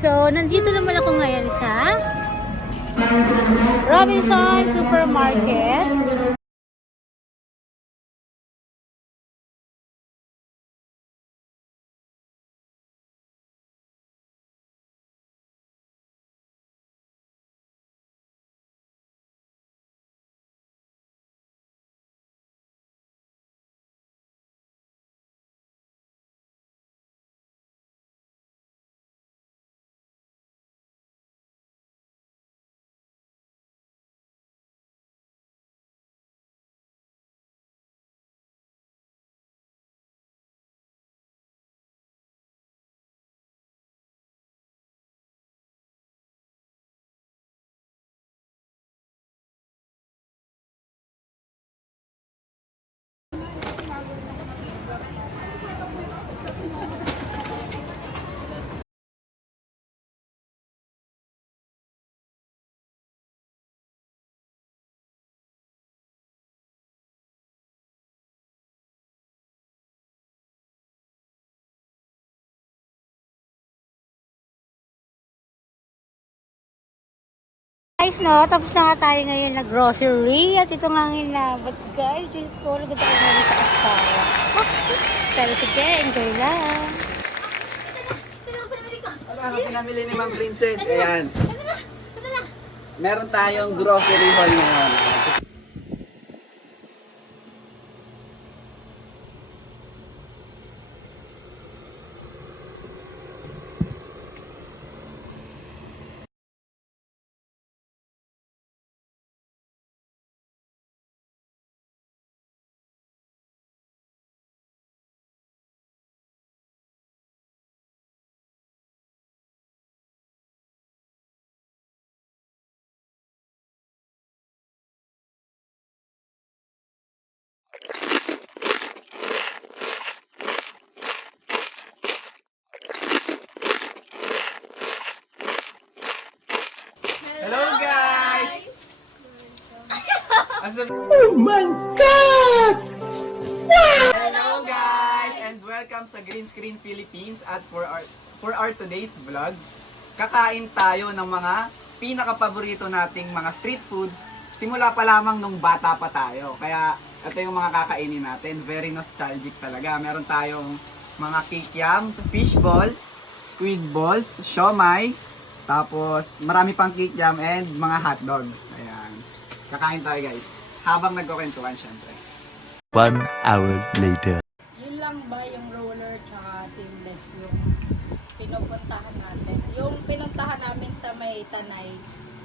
So, nandito naman ako ngayon sa Robinson Supermarket. Guys, no, tapos na nga tayo ngayon na grocery at ito nga ang inabot, guys. Tulog ako ngayon sa asawa. Pero sige, enjoy lang. Ano ang pinamili ni Ma'am Princess? Ayan. Meron tayong grocery haul ngayon. Hello guys! Oh my God! Wow! Hello guys! And welcome sa Green Screen Philippines at for our today's vlog. Kakain tayo ng mga pinaka-paborito nating mga street foods simula pa lamang nung bata pa tayo. Kaya ito yung mga kakainin natin. Very nostalgic talaga. Meron tayong mga kikiam, fish ball, squid balls, siomai, tapos marami pang kikiam and mga hot dogs. Ayan. Kakain tayo guys. Habang nagkukwentuhan syempre. 1 hour later. Yun lang ba yung roller tsaka seamless yung pinupuntahan natin? Yung pinuntahan namin sa may Tanay,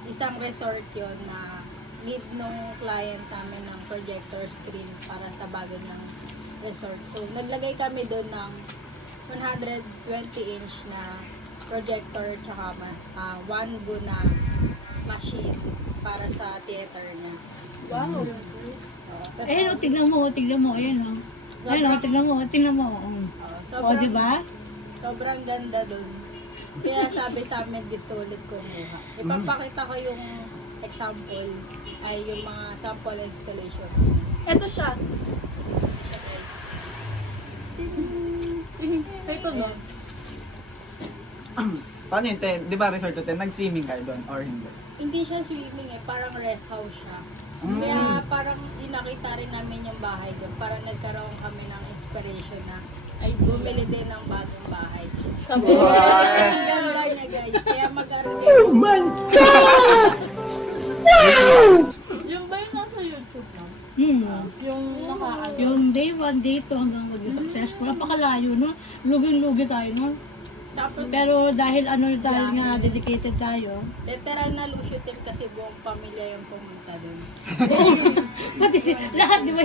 isang resort yun na give nung client namin ng projector screen para sa bago niyang resort. So, naglagay kami doon ng 120-inch na projector tsaka one go na machine para sa theater niya. Wow. Tapos, Ayun, tignan mo, ayun, oh. Ayun, tignan mo. O, diba? Sobrang ganda dun. Kaya sabi sa amin, gusto ulit kumuha. Ipapakita ko yung example, ay yung mga sample installation. Ito siya. Ito no? Paano yun, Ten? Di ba resort to Ten? Nag-swimming kayo doon or hindi? Hindi siya swimming eh, parang rest house siya. Kaya parang inakita rin namin yung bahay doon. Parang nagkaroon kami ng inspiration na ay bumili din ng bagong bahay. Sabi Wow. Ang ganda niya guys, kaya mag-aral din. my God! Yung ba yung nasa YouTube lang? Yung Naka-ano? yung day 1, day 2 hanggang maging successful. Napakalayo, no? Lugin-lugi tayo, no? Tapos, Pero dahil nga dedicated tayo, veteran na Lucio Team kasi buong pamilya yung pumunta doon. pati lahat, di ba,